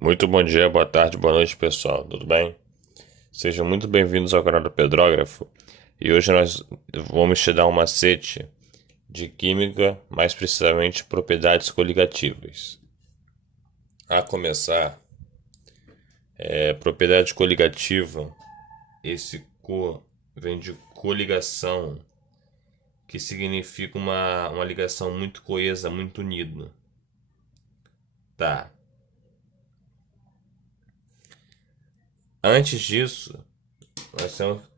Muito bom dia, boa tarde, boa noite, pessoal. Tudo bem? Sejam muito bem-vindos ao canal do Pedrógrafo. E hoje nós vamos te dar um macete de química, mais precisamente propriedades coligativas. A começar, propriedade coligativa, esse co vem de coligação, que significa uma ligação muito coesa, muito unida. Tá. Antes disso,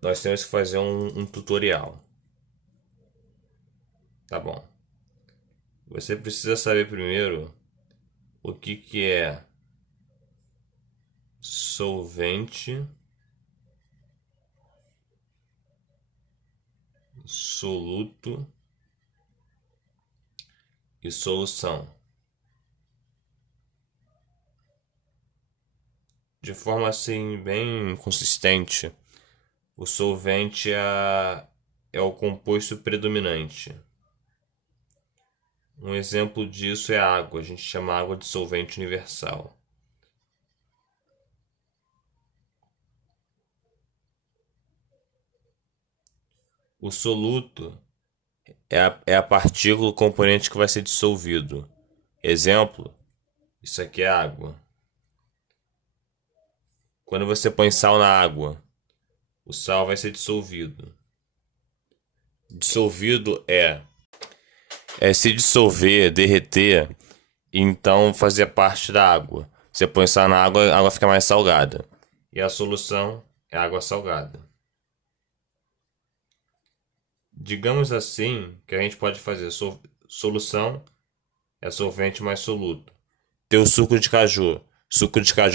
nós temos que fazer um tutorial. Tá bom. Você precisa saber primeiro o que é solvente, soluto e solução. De forma assim bem consistente, o solvente é o composto predominante. Um exemplo disso é a água. A gente chama a água de solvente universal. O soluto é a partícula, o componente que vai ser dissolvido. Exemplo, isso aqui é água. Quando você põe sal na água, o sal vai ser dissolvido. Dissolvido é se dissolver, derreter, e então fazer parte da água. Você põe sal na água, a água fica mais salgada. E a solução é água salgada. Digamos assim que a gente pode fazer solução é solvente mais soluto. Tem o suco de caju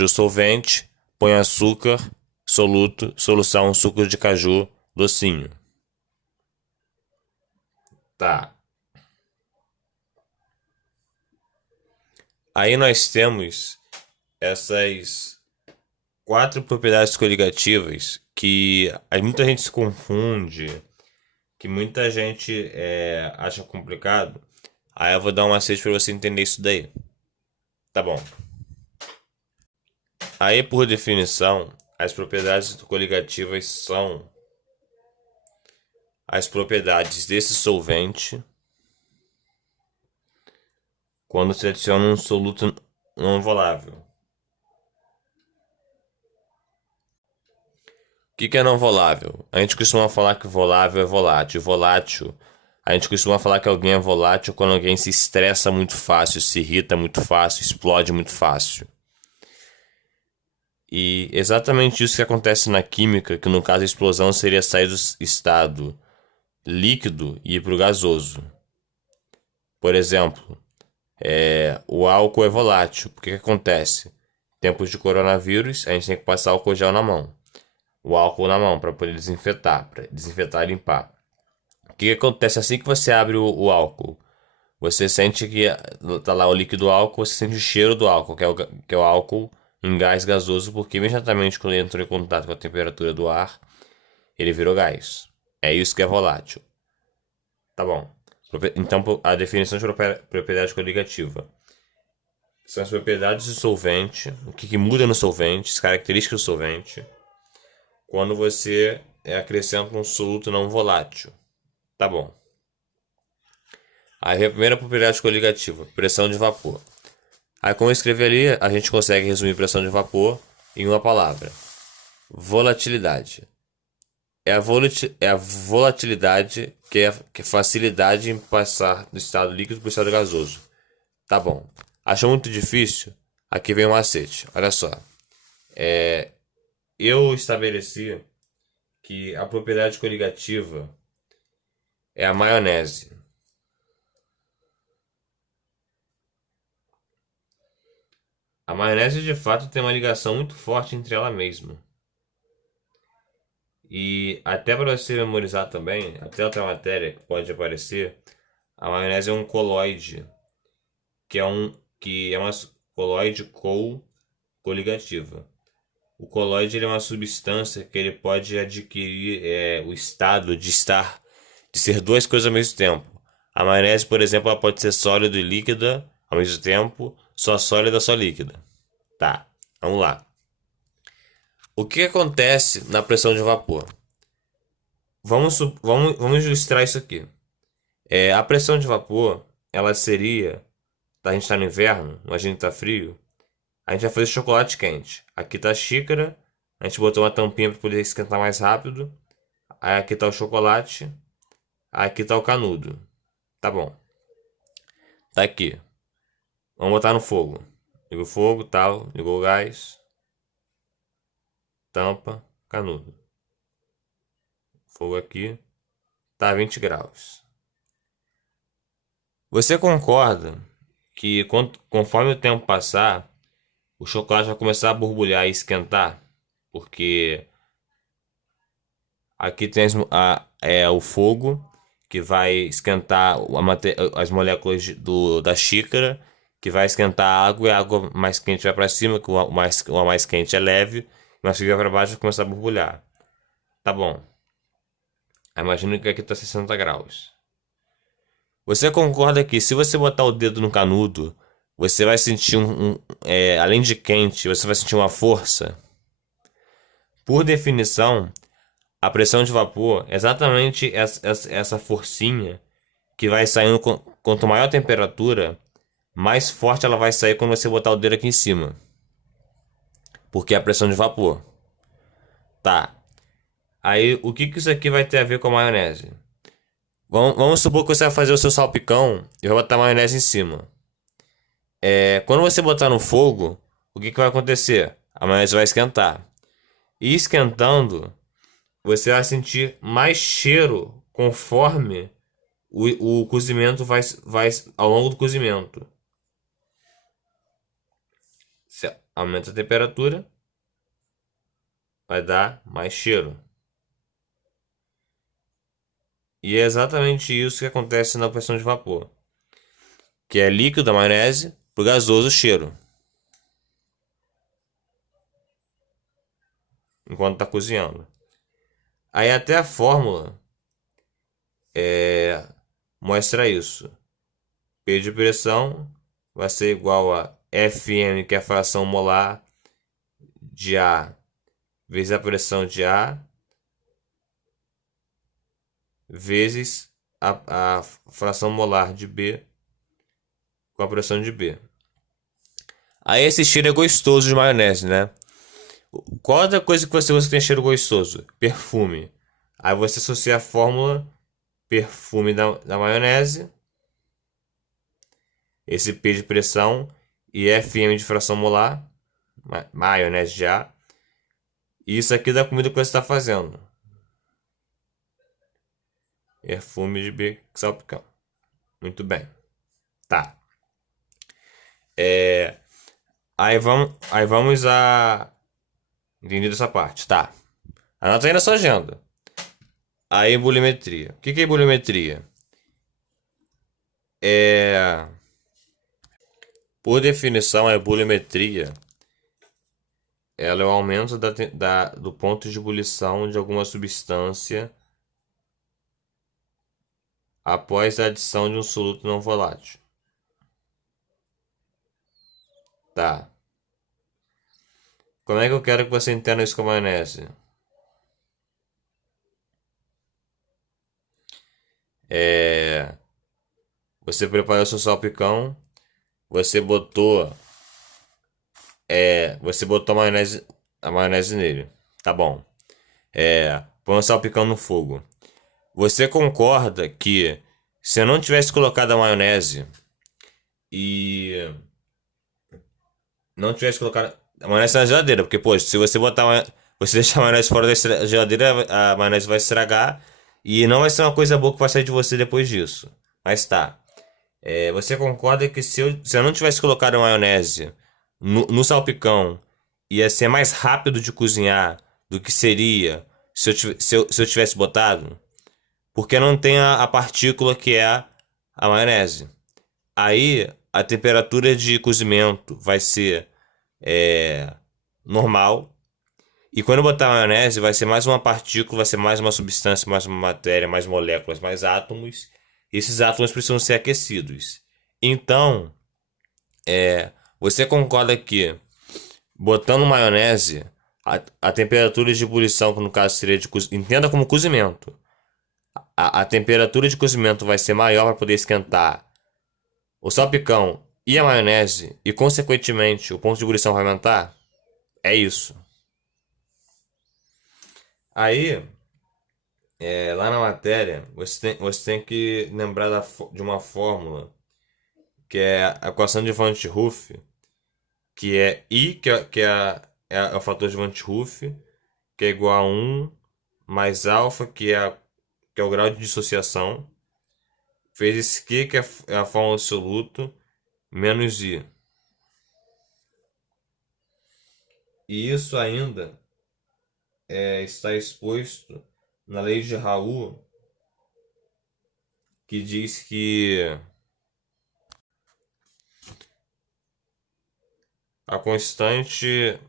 solvente, põe açúcar, soluto, solução, suco de caju, docinho. Tá. Aí nós temos essas quatro propriedades coligativas que muita gente se confunde, que muita gente acha complicado. Aí eu vou dar um macete para você entender isso daí. Tá bom. Aí, por definição, as propriedades coligativas são as propriedades desse solvente quando se adiciona um soluto não volável. O que é não volável? A gente costuma falar que volável é volátil. Volátil, a gente costuma falar que alguém é volátil quando alguém se estressa muito fácil, se irrita muito fácil, explode muito fácil. E exatamente isso que acontece na química, que no caso a explosão seria sair do estado líquido e ir para o gasoso. Por exemplo, o álcool é volátil. O que acontece? Tempos de coronavírus, a gente tem que passar álcool gel na mão. O álcool na mão para poder desinfetar e limpar. O que acontece assim que você abre o álcool? Você sente que tá lá o líquido álcool, você sente o cheiro do álcool, que é o álcool em gás gasoso, porque imediatamente quando ele entrou em contato com a temperatura do ar, ele virou gás. É isso que é volátil. Tá bom. Então, a definição de propriedade coligativa são as propriedades do solvente, o que muda no solvente, as características do solvente, quando você acrescenta um soluto não volátil. Tá bom. Aí a primeira propriedade coligativa, pressão de vapor. Aí como eu escrevi ali, a gente consegue resumir pressão de vapor em uma palavra. Volatilidade. É a volatilidade que é facilidade em passar do estado líquido para o estado gasoso. Tá bom. Achou muito difícil? Aqui vem um macete. Olha só. Eu estabeleci que a propriedade coligativa é a maionese. A maionese de fato tem uma ligação muito forte entre ela mesma. E até para você memorizar também, até outra matéria que pode aparecer, a maionese é um coloide, que é uma coloide coligativa. O coloide ele é uma substância que ele pode adquirir o estado de ser duas coisas ao mesmo tempo. A maionese, por exemplo, ela pode ser sólida e líquida ao mesmo tempo, só sólida, só líquida. Tá. Vamos lá. O que acontece na pressão de vapor? Vamos ilustrar isso aqui. A pressão de vapor, ela seria... A gente está no inverno, a gente está frio. A gente vai fazer chocolate quente. Aqui tá a xícara. A gente botou uma tampinha para poder esquentar mais rápido. Aí aqui tá o chocolate. Aqui tá o canudo. Tá bom. Tá aqui. Vamos botar no fogo. Liga o fogo, tal. Ligou o gás. Tampa, canudo. Fogo aqui. Tá a 20 graus. Você concorda que conforme o tempo passar, o chocolate vai começar a borbulhar e esquentar? Porque aqui tem o fogo que vai esquentar as moléculas da xícara, que vai esquentar a água, e a água mais quente vai para cima, que o mais quente é leve, mas que vai para baixo vai começar a borbulhar. Tá bom. Imagina que aqui está 60 graus. Você concorda que se você botar o dedo no canudo, você vai sentir além de quente, você vai sentir uma força? Por definição, a pressão de vapor é exatamente essa forcinha que vai saindo quanto maior a temperatura, mais forte ela vai sair quando você botar o dedo aqui em cima. Porque é a pressão de vapor. Tá. Aí, o que isso aqui vai ter a ver com a maionese? Vamos supor que você vai fazer o seu salpicão e vai botar maionese em cima. Quando você botar no fogo, o que vai acontecer? A maionese vai esquentar. E esquentando, você vai sentir mais cheiro conforme o cozimento vai ao longo do cozimento. Você aumenta a temperatura, vai dar mais cheiro. E é exatamente isso que acontece na pressão de vapor. Que é líquido da maionese pro gasoso o cheiro. Enquanto está cozinhando. Aí até a fórmula mostra isso. P de pressão vai ser igual a Fm, que é a fração molar de A, vezes a pressão de A, vezes a fração molar de B com a pressão de B. Aí esse cheiro é gostoso de maionese, né? Qual outra coisa que você usa que tem cheiro gostoso? Perfume. Aí você associa a fórmula perfume da maionese, esse P de pressão e Fm de fração molar, maionese de A, e isso aqui da comida que você está fazendo. Perfume de B, salpicão. Muito bem. Tá. Aí vamos a... Entendido essa parte. Tá. Anota aí na sua agenda. Aí, bolimetria. O que é bolimetria? Por definição, a bolimetria ela é o aumento do ponto de ebulição de alguma substância após a adição de um soluto não volátil. Tá. Como é que eu quero que você entenda isso com a maionese? Você preparou seu salpicão, você botou a maionese nele. Tá bom. Põe o salpicão no fogo. Você concorda que se eu não tivesse colocado a maionese e não tivesse colocado a maionese na geladeira, porque, pô, se você você deixar a maionese fora da geladeira, a maionese vai estragar e não vai ser uma coisa boa que vai sair de você depois disso. Mas tá. Você concorda que se eu não tivesse colocado a maionese no salpicão, ia ser mais rápido de cozinhar do que seria se eu tivesse botado? Porque não tem a partícula que é a maionese. Aí a temperatura de cozimento vai ser normal. E quando eu botar a maionese, vai ser mais uma partícula, vai ser mais uma substância, mais uma matéria, mais moléculas, mais átomos. E esses átomos precisam ser aquecidos. Então, você concorda que Botando maionese, a temperatura de ebulição, que no caso seria de entenda como cozimento. A temperatura de cozimento vai ser maior para poder esquentar o salpicão e a maionese, e consequentemente o ponto de ebulição vai aumentar. É isso. Aí, lá na matéria, você tem que lembrar de uma fórmula, que é a equação de Van 't Hooft, que é I, é o fator de Van 't Hooft, que é igual a 1, mais alfa, que é o grau de dissociação, vezes Q, que é a fórmula absoluta, menos I. E isso ainda está exposto na lei de Raoult, que diz que a constante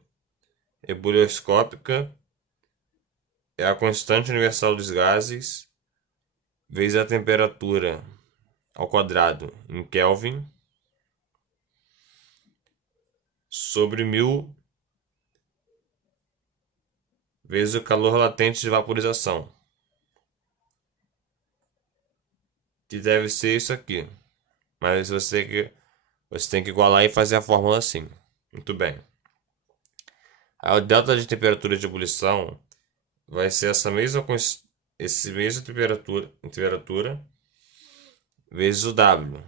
ebulioscópica é a constante universal dos gases vezes a temperatura ao quadrado em Kelvin sobre 1000 vezes o calor latente de vaporização, que deve ser isso aqui. Mas você tem que igualar e fazer a fórmula assim. Muito bem. Aí o delta de temperatura de ebulição vai ser esse mesma temperatura vezes o W.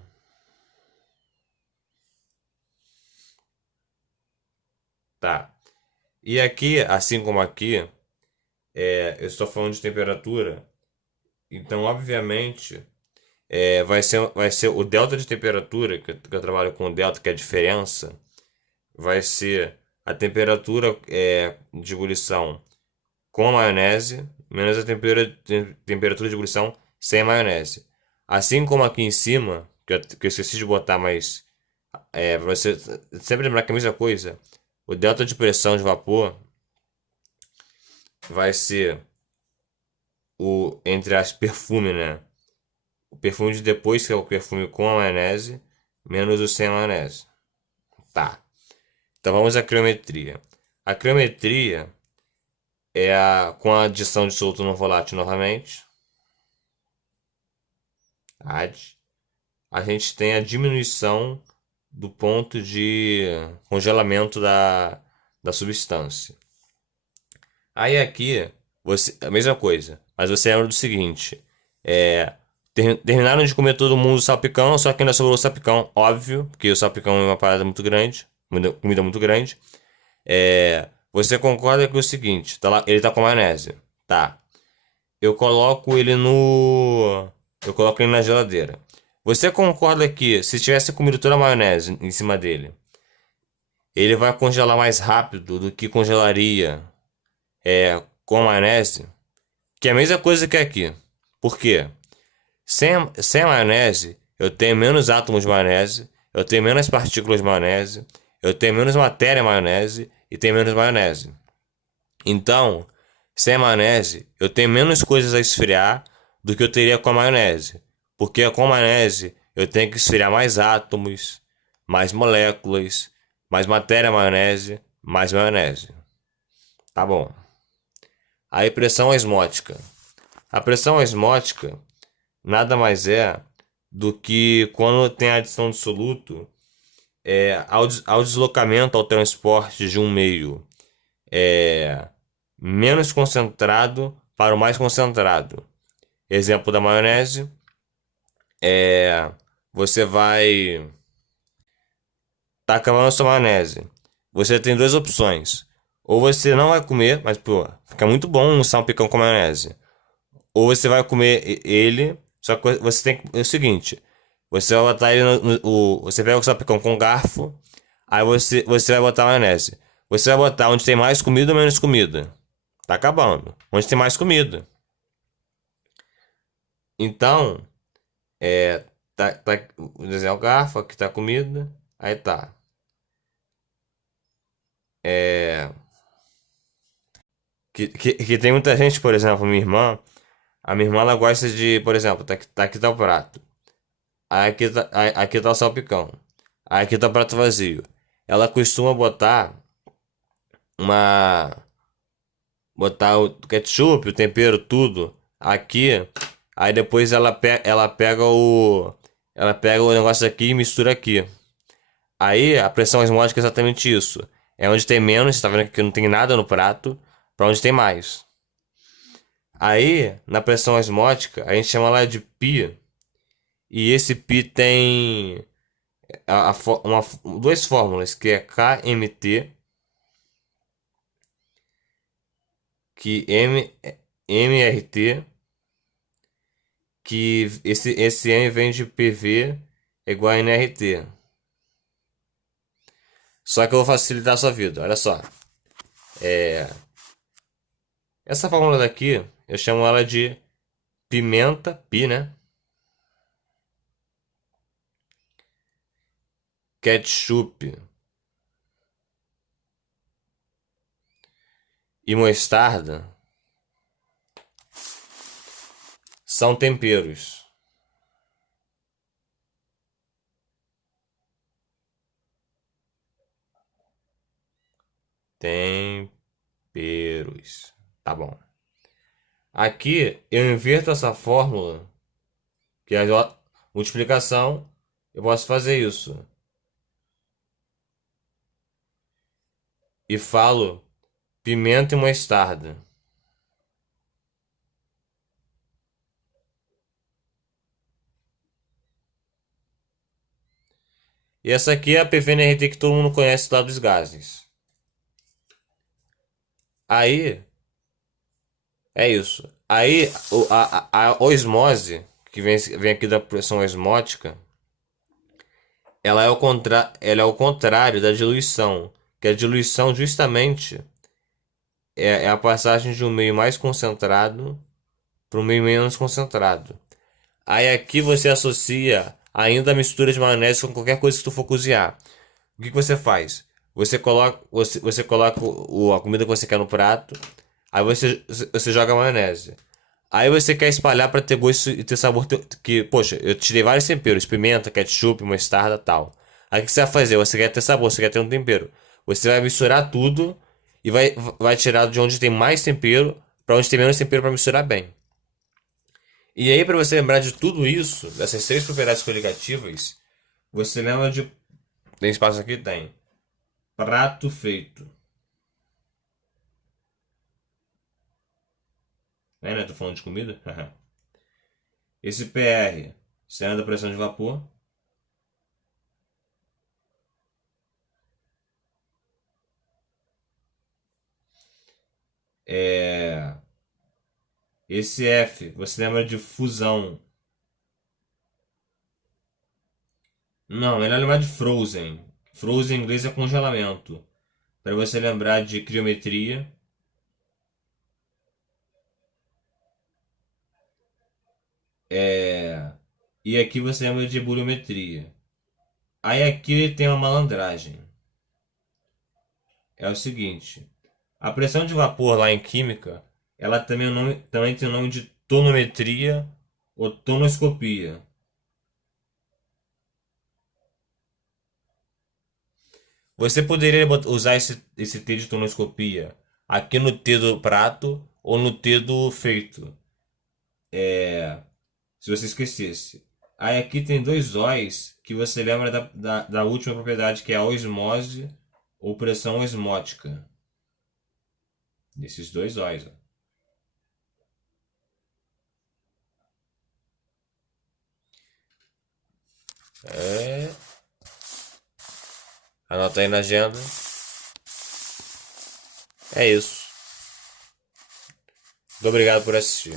Tá. E aqui, assim como aqui, eu estou falando de temperatura, então obviamente vai ser o delta de temperatura, que eu trabalho com o delta, que é a diferença, vai ser a temperatura de ebulição com a maionese, menos a temperatura de ebulição sem a maionese. Assim como aqui em cima, que eu esqueci de botar, mas você sempre lembrar que é a mesma coisa, o delta de pressão de vapor vai ser o, entre as perfume, né? O perfume de depois, que é o perfume com a maionese, menos o sem a maionese. Tá. Então vamos à criometria. A criometria é com a adição de soluto não volátil novamente. A gente tem a diminuição do ponto de congelamento da substância. Aí aqui, a mesma coisa, mas você lembra do seguinte: terminaram de comer todo mundo o salpicão, só que ainda sobrou o salpicão, óbvio, porque o salpicão é uma parada muito grande, comida muito grande. Você concorda com o seguinte: tá lá, ele tá com maionese, tá? Eu coloco ele no. Eu coloco ele na geladeira. Você concorda que se tivesse comido toda a maionese em cima dele, ele vai congelar mais rápido do que congelaria com a maionese? Que é a mesma coisa que aqui. Por quê? Sem a maionese, eu tenho menos átomos de maionese, eu tenho menos partículas de maionese, eu tenho menos matéria maionese e tenho menos maionese. Então, sem a maionese, eu tenho menos coisas a esfriar do que eu teria com a maionese. Porque com a maionese, eu tenho que esfriar mais átomos, mais moléculas, mais matéria maionese, mais maionese. Tá bom. Aí, pressão osmótica. A pressão osmótica nada mais é do que quando tem a adição de soluto, ao deslocamento, ao transporte de um meio menos concentrado para o mais concentrado. Exemplo da maionese, você vai tá acabando a sua maionese. Você tem duas opções. Ou você não vai comer, mas pô, fica muito bom um salpicão com maionese. Ou você vai comer ele, só que você tem que. É o seguinte: você vai botar ele você pega o salpicão com garfo, aí você vai botar a maionese. Você vai botar onde tem mais comida ou menos comida. Tá acabando. Onde tem mais comida. Então, o desenho é o garfo, aqui tá a comida, aí tá. Que tem muita gente, por exemplo, minha irmã. A minha irmã ela gosta de, por exemplo, aqui tá o prato. Aí aqui tá o salpicão. Aí aqui tá o prato vazio. Ela costuma botar uma botar o ketchup, o tempero, tudo aqui, aí depois ela pega o negócio aqui e mistura aqui. Aí a pressão osmótica é exatamente isso. É onde tem menos, você tá vendo que não tem nada no prato, para onde tem mais. Aí, na pressão osmótica, a gente chama ela de π, e esse π tem duas fórmulas, que é KMT, que MRT, que esse M vem de PV igual a nRT. Só que eu vou facilitar a sua vida, olha só. Essa fórmula daqui, eu chamo ela de pimenta, pi, né? Ketchup e mostarda são temperos. Temperos. Tá bom. Aqui eu inverto essa fórmula, que é a multiplicação, eu posso fazer isso. E falo pimenta e mostarda. E essa aqui é a PVNRT que todo mundo conhece lá dos gases. Aí, é isso. Aí, a osmose, que vem aqui da pressão osmótica, ela é o contrário da diluição. Que a diluição, justamente, é a passagem de um meio mais concentrado para um meio menos concentrado. Aí aqui você associa ainda a mistura de maionese com qualquer coisa que tu for cozinhar. O que você faz? Você coloca a comida que você quer no prato, aí você joga a maionese. Aí você quer espalhar para ter gosto e ter sabor que, poxa, eu tirei vários temperos, pimenta, ketchup, mostarda, tal. Aí o que você vai fazer? Você quer ter sabor, você quer ter um tempero. Você vai misturar tudo e vai tirar de onde tem mais tempero para onde tem menos tempero para misturar bem. E aí, para você lembrar de tudo isso, dessas três propriedades coligativas, você lembra de. Tem espaço aqui? Tem. Prato feito. É, né? Tô falando de comida? Esse PR, cena da pressão de vapor. É... Esse F, você lembra de fusão. Não, ele lembra de frozen. Frozen em inglês é congelamento. Para você lembrar de criometria. É... E aqui você lembra de buliometria. Aí aqui tem uma malandragem. É o seguinte. A pressão de vapor lá em química, ela também tem o nome de tonometria ou tonoscopia. Você poderia usar esse T de tonoscopia aqui no T do prato ou no T do feito, se você esquecesse. Aí aqui tem dois O's que você lembra da última propriedade, que é a osmose ou pressão osmótica. Desses dois O's. Ó. É. Anota aí na agenda. É isso. Muito obrigado por assistir.